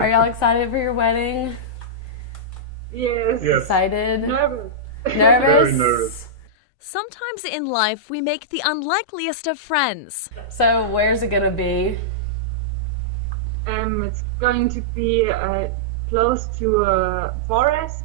Are y'all excited for your wedding? Yes. Excited? Nervous. Nervous? Very nervous. Sometimes in life, we make the unlikeliest of friends. So where's it gonna be? It's going to be close to a forest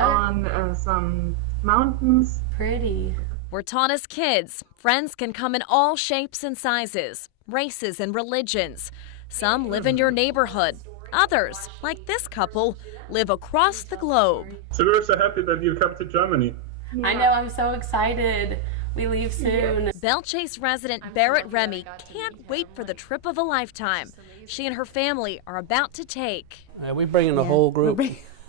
on some mountains. Pretty. We're taught as kids, friends can come in all shapes and sizes, races and religions. Some live in your neighborhood. Others, like this couple, live across the globe. So we're so happy that you come to Germany. I know, I'm so excited. We leave soon. Bellchase resident Barrett Remy can't wait for the trip of a lifetime she and her family are about to take. We're bringing the whole group.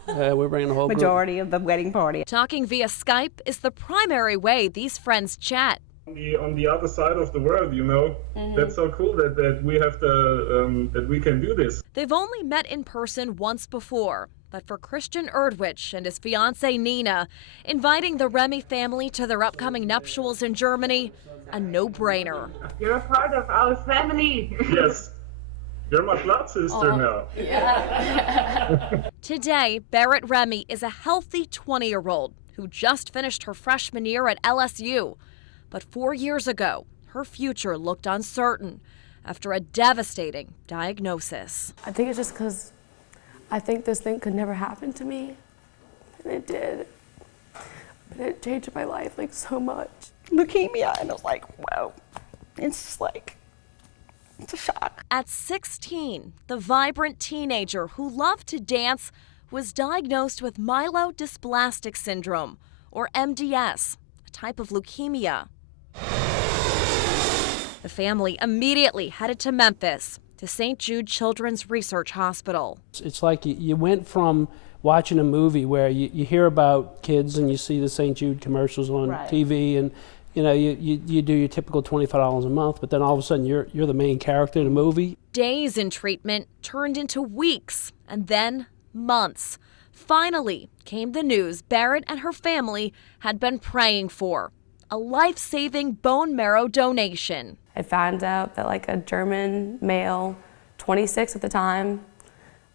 We're bringing the whole Majority of the wedding party. Talking via Skype is the primary way these friends chat. On the other side of the world, you know, that's so cool that we have that we can do this. They've only met in person once before, but for Christian Erdwich and his fiancée Nina, inviting the Remy family to their upcoming nuptials in Germany, a no-brainer. You're a part of our family. Yes, you're my blood sister now. Today, Barrett Remy is a healthy 20-year-old who just finished her freshman year at LSU. But 4 years ago, her future looked uncertain after a devastating diagnosis. I think it's just because I think this thing could never happen to me. And it did. But it changed my life like so much. Leukemia, and I was like, whoa. It's just like, it's a shock. At 16, the vibrant teenager who loved to dance was diagnosed with myelodysplastic syndrome, or MDS, a type of leukemia. The family immediately headed to Memphis, to St. Jude Children's Research Hospital. It's like you went from watching a movie where you hear about kids and you see the St. Jude commercials on TV, and you know you do your typical $25 a month, but then all of a sudden you're the main character in a movie. Days in treatment turned into weeks and then months. Finally came the news Barrett and her family had been praying for: a life-saving bone marrow donation. I found out that like a German male, 26 at the time,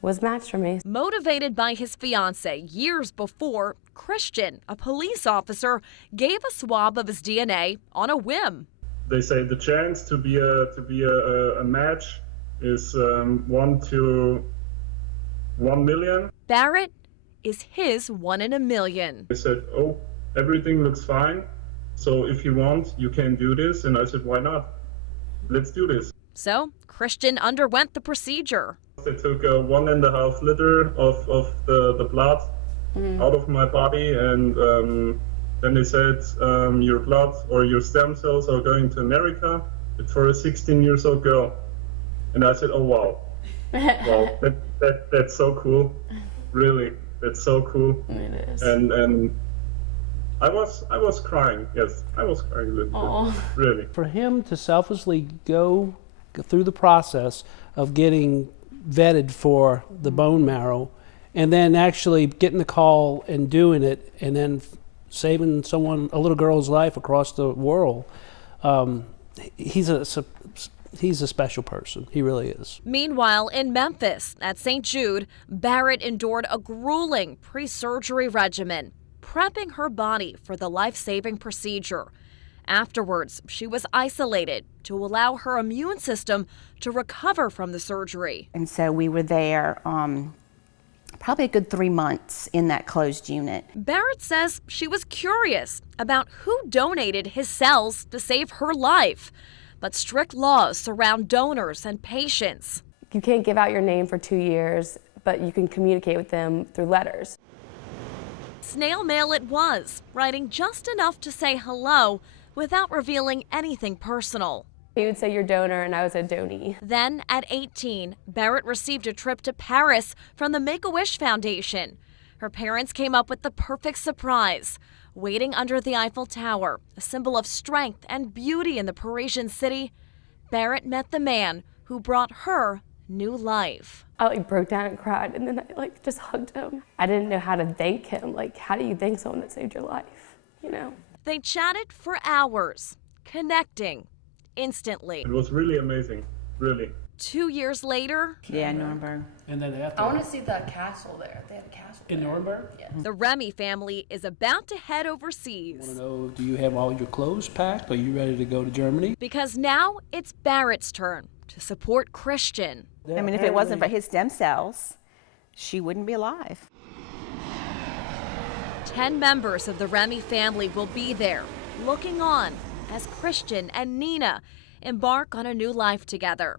was matched for me. Motivated by his fiancée years before, Christian, a police officer, gave a swab of his DNA on a whim. They say the chance to be a match is 1 to 1 million. Barrett is his 1 in a million. They said, oh, everything looks fine, so if you want, you can do this. And I said, why not? Let's do this. So Christian underwent the procedure. They took 1.5 liter of the blood out of my body, and then they said, your blood or your stem cells are going to America for a 16-year-old girl. And I said, oh, wow. Wow, that's so cool. Really, that's so cool. It is. And I was crying. Yes, I was crying a little bit. Really. For him to selflessly go through the process of getting vetted for the bone marrow, and then actually getting the call and doing it, and then saving a little girl's life across the world, he's a special person. He really is. Meanwhile, in Memphis at St. Jude, Barrett endured a grueling pre-surgery regimen, prepping her body for the life-saving procedure. Afterwards, she was isolated to allow her immune system to recover from the surgery. And so we were there probably a good 3 months in that closed unit. Barrett says she was curious about who donated his cells to save her life, but strict laws surround donors and patients. You can't give out your name for 2 years, but you can communicate with them through letters. Snail mail it was, writing just enough to say hello without revealing anything personal. He would say your donor, and I was a donee. Then, at 18, Barrett received a trip to Paris from the Make-A-Wish Foundation. Her parents came up with the perfect surprise. Waiting under the Eiffel Tower, a symbol of strength and beauty in the Parisian city, Barrett met the man who brought her new life. I broke down and cried, and then I just hugged him. I didn't know how to thank him. How do you thank someone that saved your life, you know? They chatted for hours, connecting instantly. It was really amazing, really. 2 years later, Yeah, Nuremberg. And then after I want to see the castle there. They have a castle. in there. Nuremberg. the Remy family is about to head I want overseas. to know, do you have all your clothes packed? Are you ready to go to Germany? Because now it's Barrett's turn to support Christian. I mean, if it wasn't for his stem cells, she wouldn't be alive. 10 members of the Remy family will be there, looking on as Christian and Nina embark on a new life together.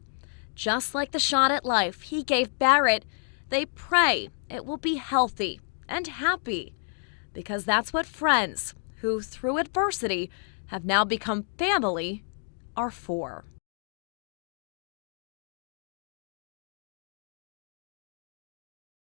Just like the shot at life he gave Barrett, they pray it will be healthy and happy, because that's what friends who, through adversity, have now become family are for.